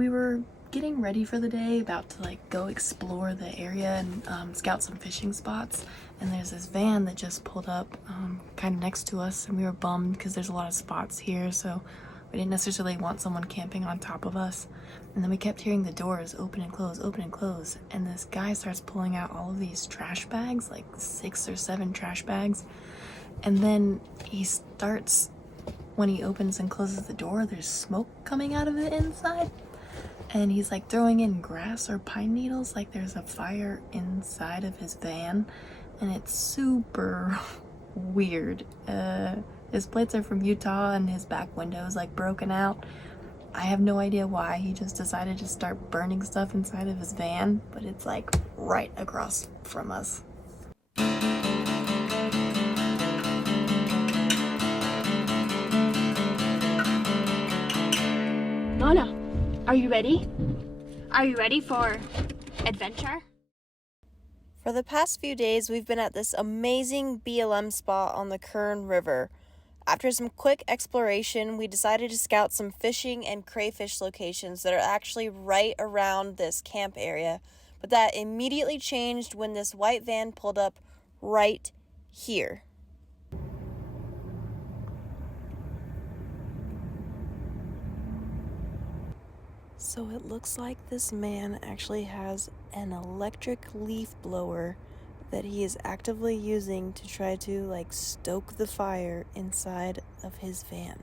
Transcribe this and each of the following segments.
we were getting ready for the day, about to like go explore the area and scout some fishing spots, and there's this van that just pulled up kind of next to us, and we were bummed because there's a lot of spots here, so we didn't necessarily want someone camping on top of us. And then we kept hearing the doors open and close, and this guy starts pulling out all of these trash bags, like 6 or 7 trash bags, and then he starts, when he opens and closes the door, there's smoke coming out of the inside, and he's like throwing in grass or pine needles like there's a fire inside of his van, and it's super weird. His plates are from Utah and his back window is like broken out. I have no idea why he just decided to start burning stuff inside of his van, but it's like right across from us. Mona, are you ready? Are you ready for adventure? For the past few days, we've been at this amazing BLM spot on the Kern River. After some quick exploration, we decided to scout some fishing and crayfish locations that are actually right around this camp area, but that immediately changed when this white van pulled up right here. So it looks like this man actually has an electric leaf blower that he is actively using to try to like stoke the fire inside of his van.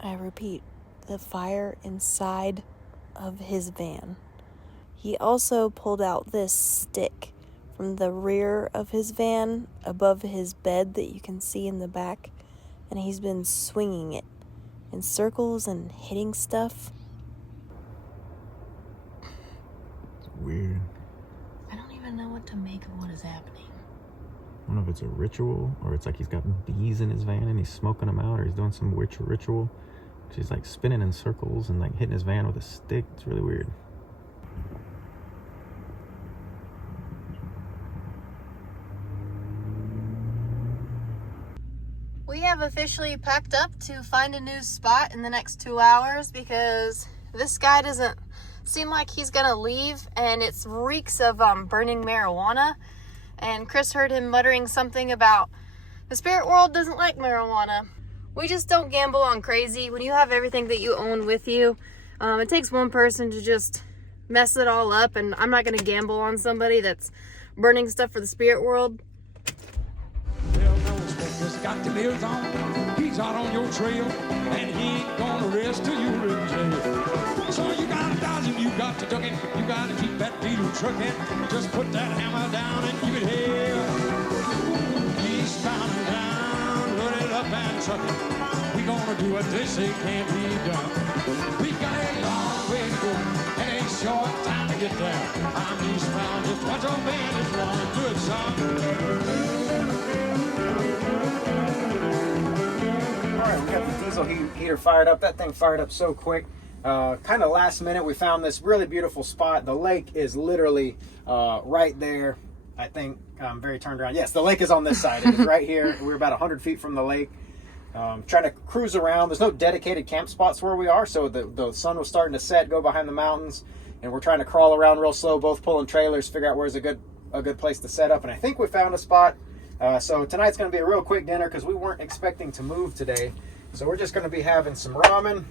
I repeat, the fire inside of his van. He also pulled out this stick from the rear of his van above his bed that you can see in the back, and he's been swinging it in circles and hitting stuff. It's weird. I don't even know what to make of what is happening. I don't know if it's a ritual or it's like he's got bees in his van and he's smoking them out, or he's doing some witch ritual. He's like spinning in circles and like hitting his van with a stick. It's really weird. We have officially packed up to find a new spot in the next 2 hours because this guy doesn't seem like he's gonna leave, and it reeks of burning marijuana. And Chris heard him muttering something about the spirit world doesn't like marijuana. We just don't gamble on crazy. When you have everything that you own with you, it takes one person to just mess it all up, and I'm not gonna gamble on somebody that's burning stuff for the spirit world. Got the bills on, he's out on your trail, and he ain't gonna rest till you're in jail. So you got a dozen, you got to duck it, you got to keep that beetle trucking. Just put that hammer down and keep it here. Eastbound and down, load it up and truck it. We gonna do what they say can't be done. We got a long way to go, and a short time to get there. I'm eastbound, just watch old man is running. Do it, son. Alright, we got the diesel heater fired up. That thing fired up so quick. Kind of last minute, we found this really beautiful spot. The lake is literally right there. I think I'm very turned around. Yes, the lake is on this side. It is right here. We're about 100 feet from the lake. Trying to cruise around. There's no dedicated camp spots where we are, so the sun was starting to set, go behind the mountains, and we're trying to crawl around real slow, both pulling trailers, figure out where's a good place to set up. And I think we found a spot. So tonight's going to be a real quick dinner because we weren't expecting to move today. So we're just going to be having some ramen.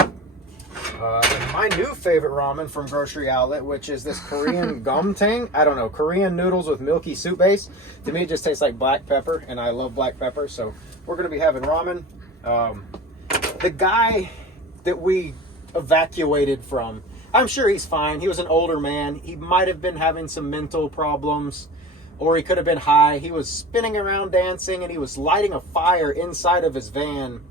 And my new favorite ramen from Grocery Outlet, which is this Korean gumtang. I don't know, Korean noodles with milky soup base. To me, it just tastes like black pepper, and I love black pepper. So we're going to be having ramen. The guy that we evacuated from, I'm sure he's fine. He was an older man. He might have been having some mental problems, or he could have been high. He was spinning around dancing, and he was lighting a fire inside of his van,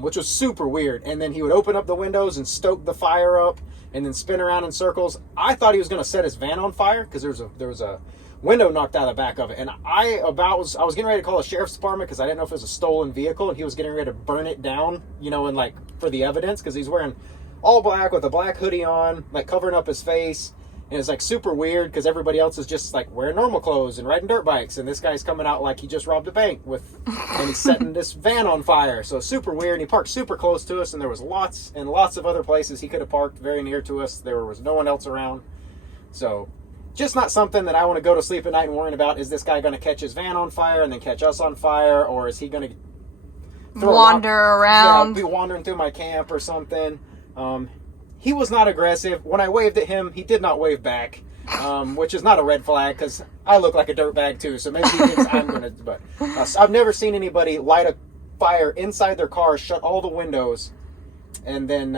which was super weird. And then he would open up the windows and stoke the fire up and then spin around in circles. I thought he was going to set his van on fire because there was a window knocked out of the back of it. And I was getting ready to call the sheriff's department because I didn't know if it was a stolen vehicle, and he was getting ready to burn it down, and for the evidence, because he's wearing all black with a black hoodie on, like covering up his face. And it's like super weird because everybody else is just like wearing normal clothes and riding dirt bikes, and this guy's coming out like he just robbed a bank and he's setting this van on fire. So super weird. And he parked super close to us, and there was lots and lots of other places he could have parked very near to us. There was no one else around. So just not something that I want to go to sleep at night and worrying about. Is this guy going to catch his van on fire and then catch us on fire, or is he going to Wander around? Be wandering through my camp or something? He was not aggressive. When I waved at him, he did not wave back, which is not a red flag because I look like a dirtbag too. So maybe he thinks I'm gonna. But I've never seen anybody light a fire inside their car, shut all the windows, and then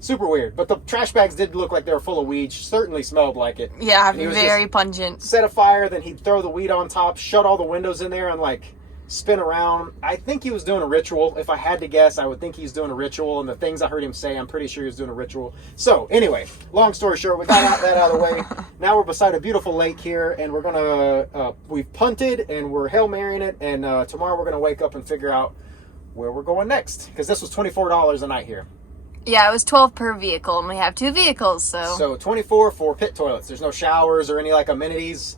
super weird. But the trash bags did look like they were full of weed. Certainly smelled like it. Yeah, very pungent. Set a fire, then he'd throw the weed on top, shut all the windows in there, and like spin around. I think he was doing a ritual. If I had to guess, I would think he's doing a ritual, and the things I heard him say, I'm pretty sure he was doing a ritual. So anyway, long story short, we got that out of the way. Now we're beside a beautiful lake here, and we're gonna we've punted and we're Hail Marying it, and tomorrow we're gonna wake up and figure out where we're going next, because this was $24 a night here. Yeah, it was $12 per vehicle, and we have 2 vehicles, so 24 for pit toilets. There's no showers or any like amenities.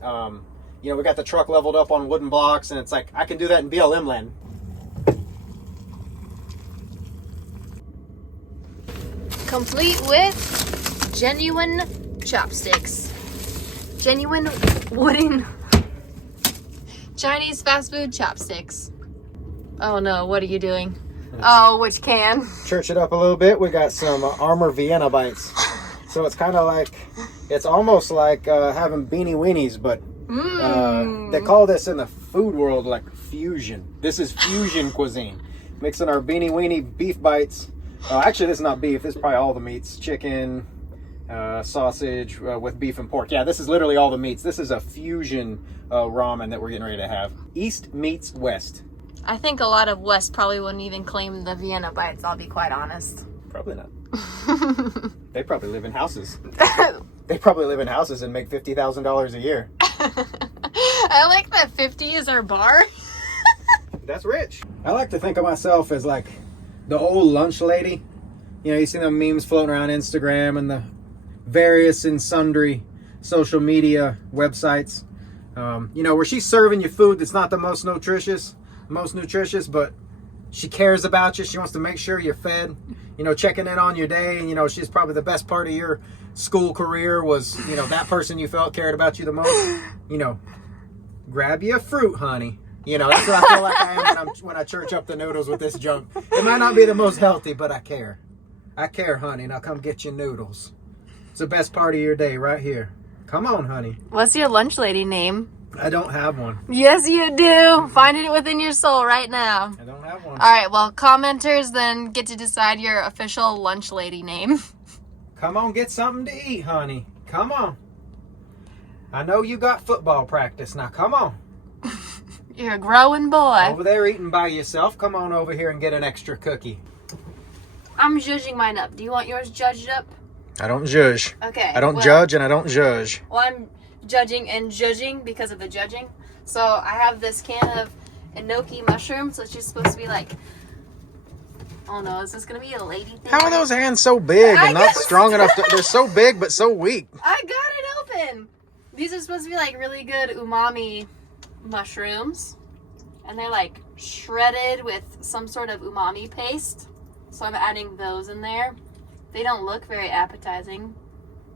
You know, we got the truck leveled up on wooden blocks, and it's like, I can do that in BLM land. complete with genuine chopsticks. Genuine wooden Chinese fast food chopsticks. Oh no, what are you doing? Oh, which can? Church it up a little bit. We got some Armor Vienna bites. So it's kind of like, it's almost like having beanie weenies, but they call this in the food world like fusion. This is fusion cuisine. Mixing our beanie weenie beef bites. Actually, this is not beef. This is probably all the meats. Chicken, sausage with beef and pork. Yeah, this is literally all the meats. This is a fusion ramen that we're getting ready to have. East meets West. I think a lot of West probably wouldn't even claim the Vienna bites, I'll be quite honest. Probably not. They probably live in houses. They probably live in houses and make $50,000 a year. I like that 50 is our bar. That's rich. I like to think of myself as like the old lunch lady. You know, you see them memes floating around Instagram and the various and sundry social media websites. You know, where she's serving you food that's not the most nutritious, but she cares about you. She wants to make sure you're fed. You know, checking in on your day. You know, she's probably the best part of your school career was, you know, that person you felt cared about you the most. You know, grab you a fruit, honey. You know, that's what I feel like I am when I church up the noodles with this junk. It might not be the most healthy, but I care. I care, honey. Now come get your noodles. It's the best part of your day right here. Come on, honey. What's your lunch lady name? I don't have one. Yes, you do. Find it within your soul right now. I don't have one. All right, well, commenters then get to decide your official lunch lady name. Come on, get something to eat, honey. Come on. I know you got football practice. Now, come on. You're a growing boy. Over there eating by yourself. Come on over here and get an extra cookie. I'm judging mine up. Do you want yours judged up? I don't judge. Okay. I don't judge and I don't judge. Well, I'm judging and judging because of the judging. So I have this can of enoki mushrooms, which is supposed to be like, oh no, is this going to be a lady thing? How are those hands so big and not strong enough to... They're so big but so weak. I got it open. These are supposed to be like really good umami mushrooms. And they're like shredded with some sort of umami paste. So I'm adding those in there. They don't look very appetizing,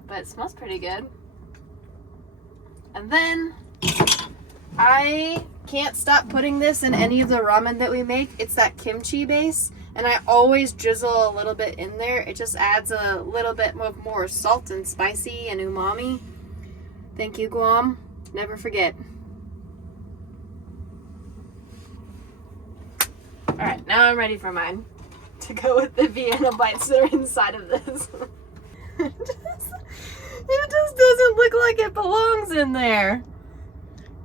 but it smells pretty good. And then I can't stop putting this in any of the ramen that we make. It's that kimchi base, and I always drizzle a little bit in there. It just adds a little bit more salt and spicy and umami. Thank you, Guam. Never forget. All right, now I'm ready for mine to go with the Vienna bites that are inside of this. It just doesn't look like it belongs in there.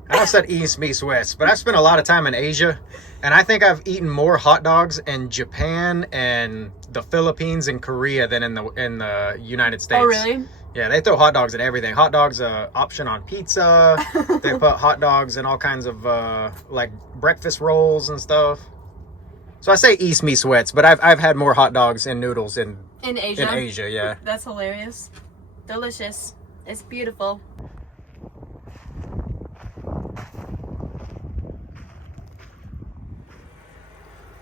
I know said East meets West, but I've spent a lot of time in Asia, and I think I've eaten more hot dogs in Japan and the Philippines and Korea than in the United States. Oh, really? Yeah, they throw hot dogs at everything. Hot dogs option on pizza. They put hot dogs in all kinds of like breakfast rolls and stuff. So I say East meets West, but I've had more hot dogs and noodles in Asia. In Asia, yeah. That's hilarious. Delicious. It's beautiful.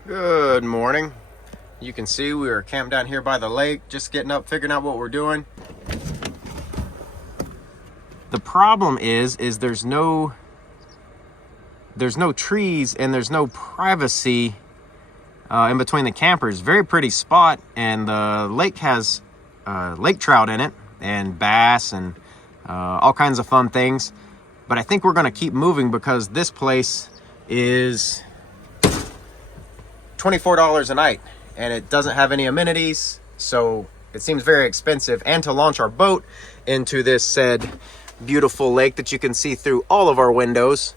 Good morning. You can see we are camped down here by the lake, just getting up, figuring out what we're doing. The problem is there's no trees and there's no privacy in between the campers. Very pretty spot, and the lake has lake trout in it and bass and all kinds of fun things. But I think we're gonna keep moving because this place is $24 a night and it doesn't have any amenities, so it seems very expensive. And to launch our boat into this said beautiful lake that you can see through all of our windows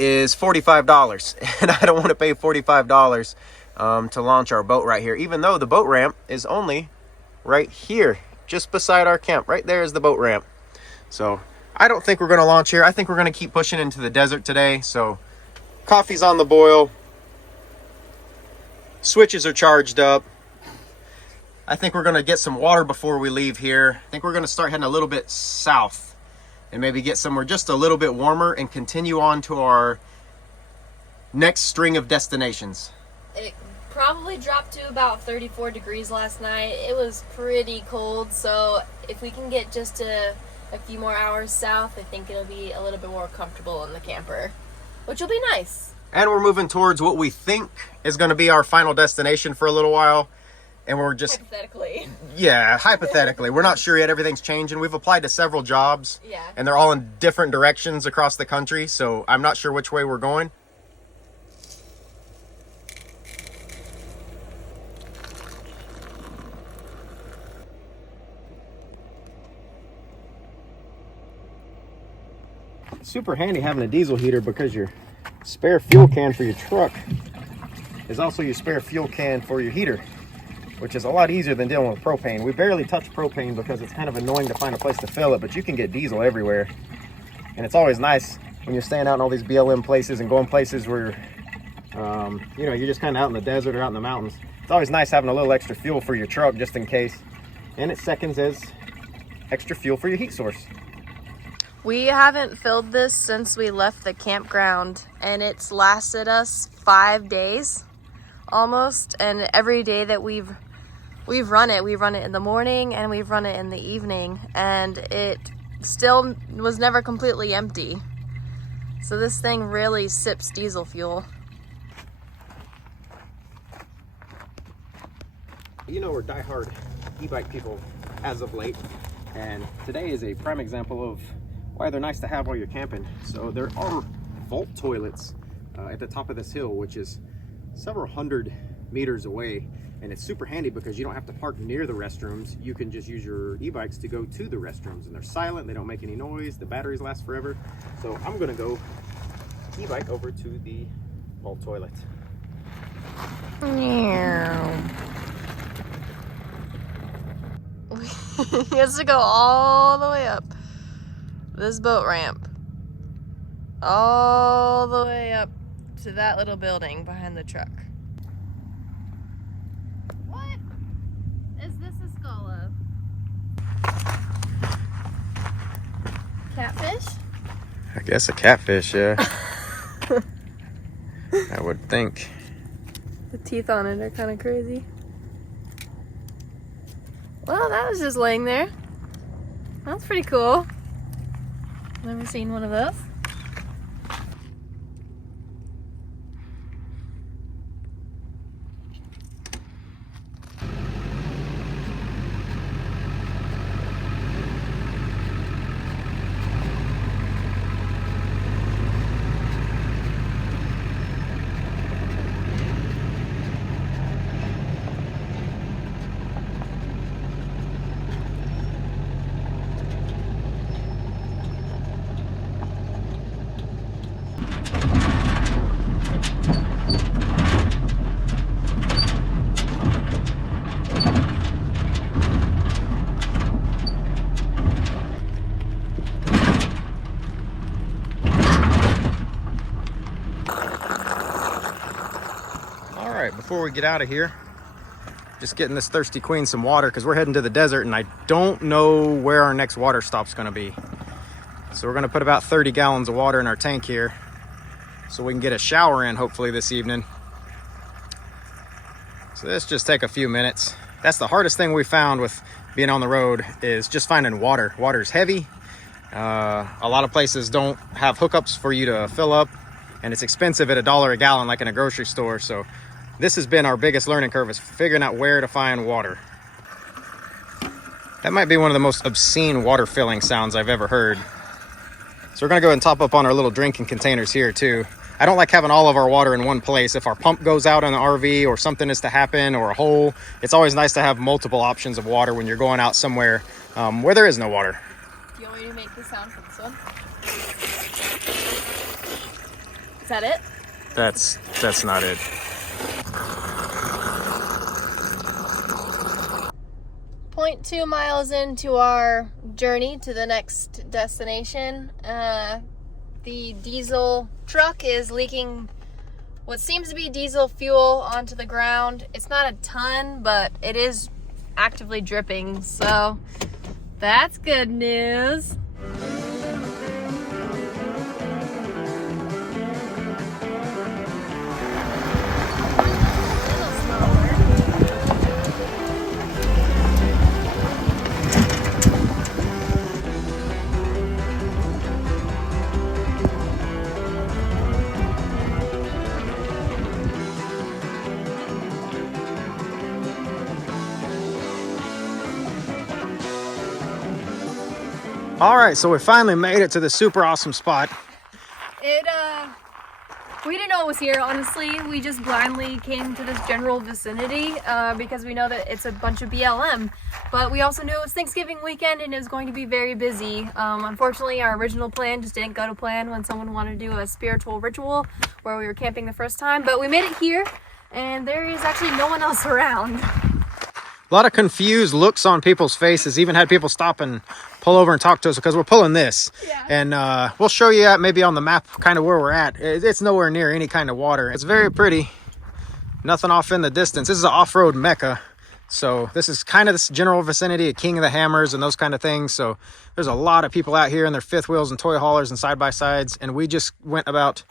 is $45, and I don't want to pay $45 to launch our boat right here, even though the boat ramp is only right here just beside our camp. Right there is the boat ramp. So I don't think we're going to launch here. I think we're going to keep pushing into the desert today. So coffee's on the boil, switches are charged up. I think we're going to get some water before we leave here. I think we're going to start heading a little bit south and maybe get somewhere just a little bit warmer and continue on to our next string of destinations. It probably dropped to about 34 degrees last night. It was pretty cold, so if we can get just a few more hours south, I think it'll be a little bit more comfortable in the camper, which will be nice. And we're moving towards what we think is going to be our final destination for a little while. And we're just... Hypothetically. Yeah, hypothetically. We're not sure yet. Everything's changing. We've applied to several jobs. Yeah. And they're all in different directions across the country. So I'm not sure which way we're going. Super handy having a diesel heater because your spare fuel can for your truck is also your spare fuel can for your heater, which is a lot easier than dealing with propane. We barely touch propane because it's kind of annoying to find a place to fill it, but you can get diesel everywhere. And it's always nice when you're staying out in all these BLM places and going places where, you know, you're just kind of out in the desert or out in the mountains. It's always nice having a little extra fuel for your truck just in case. And it seconds as extra fuel for your heat source. We haven't filled this since we left the campground, and it's lasted us 5 days almost. And every day that we've run it in the morning and we've run it in the evening, and it still was never completely empty. So this thing really sips diesel fuel. You know, we're diehard e-bike people as of late, and today is a prime example of why they're nice to have while you're camping. So there are vault toilets at the top of this hill, which is several hundred meters away, and it's super handy because you don't have to park near the restrooms. You can just use your e-bikes to go to the restrooms, and they're silent, they don't make any noise, the batteries last forever. So I'm gonna go e-bike over to the vault toilet. He has to go all the way up this boat ramp, all the way up to that little building behind the truck. What is this a skull of? Catfish? I guess a catfish, yeah. I would think. The teeth on it are kind of crazy. Well, that was just laying there. That's pretty cool. Never seen one of those. Before we get out of here, Just getting this thirsty queen some water because we're heading to the desert and I don't know where our next water stop's gonna be. So we're gonna put about 30 gallons of water in our tank here so we can get a shower in hopefully this evening. So this just take a few minutes. That's the hardest thing we found with being on the road is just finding water. Water's heavy. A lot of places don't have hookups for you to fill up, and it's expensive at $1 a gallon like in a grocery store. So this has been our biggest learning curve, is figuring out where to find water. That might be one of the most obscene water filling sounds I've ever heard. So we're gonna go ahead and top up on our little drinking containers here too. I don't like having all of our water in one place. If our pump goes out on the RV or something is to happen or a hole, it's always nice to have multiple options of water when you're going out somewhere where there is no water. Do you want me to make the sound for this one? Is that it? That's not it. .2 miles into our journey to the next destination, the diesel truck is leaking what seems to be diesel fuel onto the ground. It's not a ton, but it is actively dripping, so that's good news. All right, so we finally made it to the super awesome spot. We didn't know it was here, honestly. We just blindly came to this general vicinity because we know that it's a bunch of BLM. But we also knew it was Thanksgiving weekend and it was going to be very busy. Unfortunately, our original plan just didn't go to plan when someone wanted to do a spiritual ritual where we were camping the first time. But we made it here, and there is actually no one else around. A lot of confused looks on people's faces. Even had people stop and pull over and talk to us because we're pulling this. Yeah. And we'll show you maybe on the map kind of where we're at. It's nowhere near any kind of water. It's very pretty. Nothing off in the distance. This is an off-road mecca. So this is kind of this general vicinity of King of the Hammers and those kind of things. So there's a lot of people out here in their fifth wheels and toy haulers and side-by-sides. And we just went about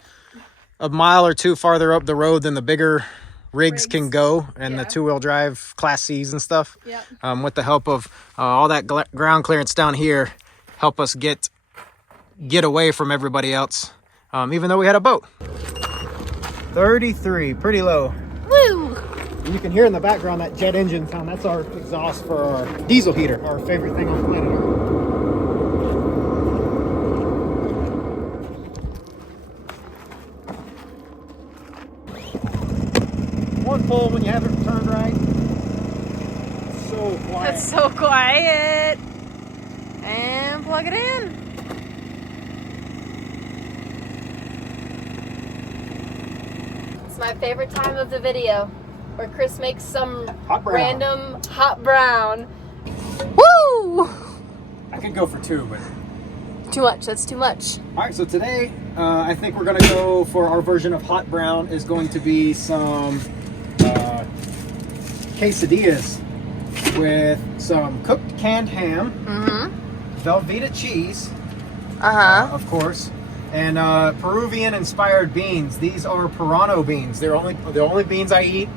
a mile or two farther up the road than the bigger rigs can go, and the two-wheel drive Class C's and stuff. Yep. With the help of all that ground clearance down here, help us get away from everybody else, even though we had a boat. 33, pretty low. Woo! And you can hear in the background that jet engine sound. That's our exhaust for our diesel heater, our favorite thing on planet Earth. One pull when you haven't turned right. So quiet. It's so quiet. And plug it in. It's my favorite time of the video, where Chris makes some random hot brown. Woo! I could go for two, but Too much. That's too much. all right. So today, I think we're gonna go for our version of hot brown. Is going to be some quesadillas with some cooked canned ham, Velveeta cheese, of course, and Peruvian inspired beans. These are Pirano beans. They're the only beans I eat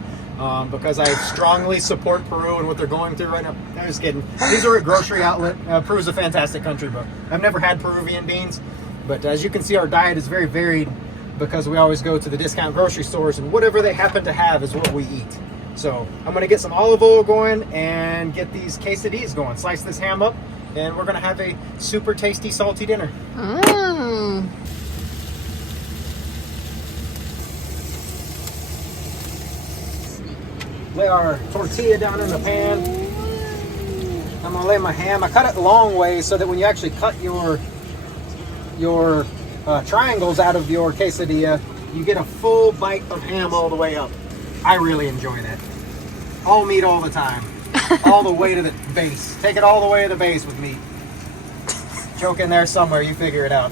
because I strongly support Peru and what they're going through right now. I'm just kidding. These are at Grocery Outlet. Peru's a fantastic country, but I've never had Peruvian beans. But as you can see, our diet is very varied because we always go to the discount grocery stores, and whatever they happen to have is what we eat. So I'm gonna get some olive oil going and get these quesadillas going. Slice this ham up, and we're gonna have a super tasty, salty dinner. Lay our tortilla down in the pan. I'm gonna lay my ham. I cut it the long way so that when you actually cut your triangles out of your quesadilla, you get a full bite of ham all the way up. I really enjoy that. All meat all the time. All the way to the base. Take it all the way to the base with meat. Choke in there somewhere, you figure it out.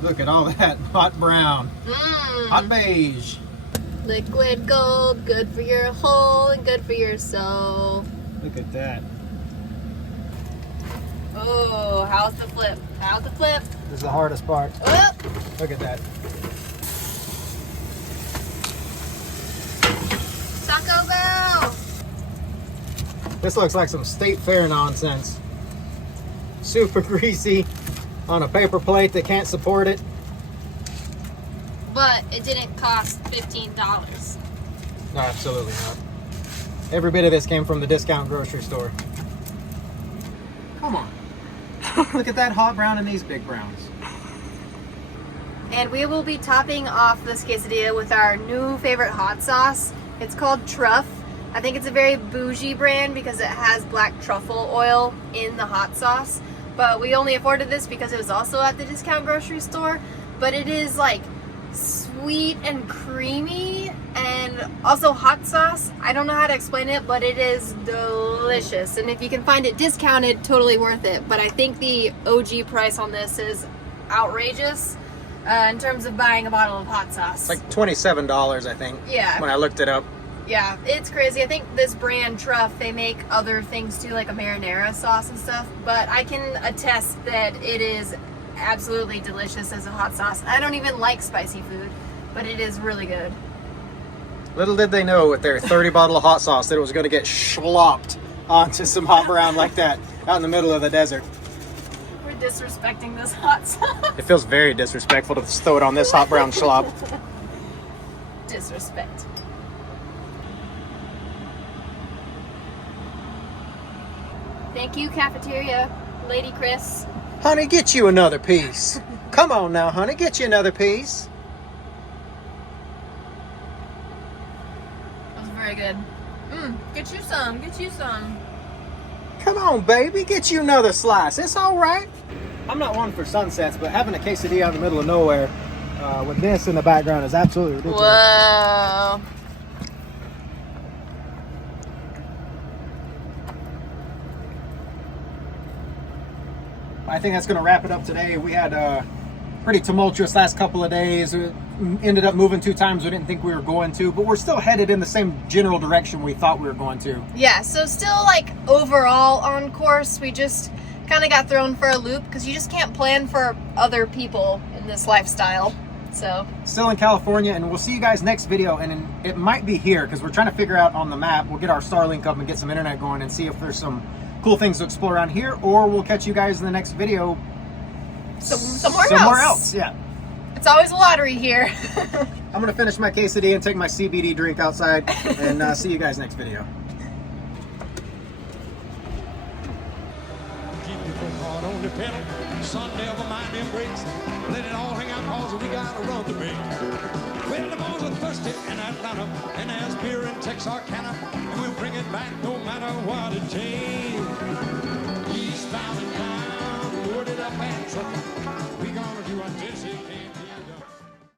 Look at all that hot brown. Hot beige. Liquid gold, good for your whole and good for your soul. Look at that. Oh, how's the flip? How's the flip? This is the hardest part. Whoop. Look at that. Taco Bell! This looks like some state fair nonsense. Super greasy on a paper plate that can't support it. But it didn't cost $15. No, absolutely not. Every bit of this came from the discount grocery store. Come on. Look at that hot brown and these big browns. And we will be topping off this quesadilla with our new favorite hot sauce. It's called Truff. I think it's a very bougie brand because it has black truffle oil in the hot sauce. But we only afforded this because it was also at the discount grocery store. But it is like sweet and creamy and also hot sauce. I don't know how to explain it, but it is delicious. And if you can find it discounted, totally worth it. But I think the OG price on this is outrageous in terms of buying a bottle of hot sauce. It's like $27, I think. Yeah. When I looked it up. Yeah, it's crazy. I think this brand Truff, they make other things too, like a marinara sauce and stuff. But I can attest that it is absolutely delicious as a hot sauce. I don't even like spicy food, but it is really good. Little did they know with their 30 bottle of hot sauce that it was going to get schlopped onto some hot brown like that out in the middle of the desert. We're disrespecting this hot sauce. It feels very disrespectful to just throw it on this hot brown schlop. Disrespect. Thank you, cafeteria, Lady Chris. Honey, get you another piece. Come on now, honey, get you another piece. That was very good. Get you some, get you some. Come on, baby, get you another slice. It's all right. I'm not one for sunsets, but having a quesadilla out in the middle of nowhere with this in the background is absolutely ridiculous. Whoa. I think that's going to wrap it up today. We had a pretty tumultuous last couple of days. We ended up moving 2 times we didn't think we were going to, but we're still headed in the same general direction we thought we were going to. Yeah, so still like overall on course. We just kind of got thrown for a loop because you just can't plan for other people in this lifestyle. So still in California, and we'll see you guys next video. And it might be here because we're trying to figure out on the map. We'll get our Starlink up and get some internet going and see if there's some cool things to explore around here, or we'll catch you guys in the next video somewhere else. Yeah, it's always a lottery here. I'm gonna finish my quesadilla and take my CBD drink outside and see you guys next video. Keep your foot hard on the pedal. Son, never mind them brakes. Let it all hang out, cause we gotta run the bank. Well, the boys are thirsty in Atlanta, and there's beer in Texarkana, and we'll bring it back no matter what it takes. Eastbound and down, load it up and truck it. We gonna do a dizzy game.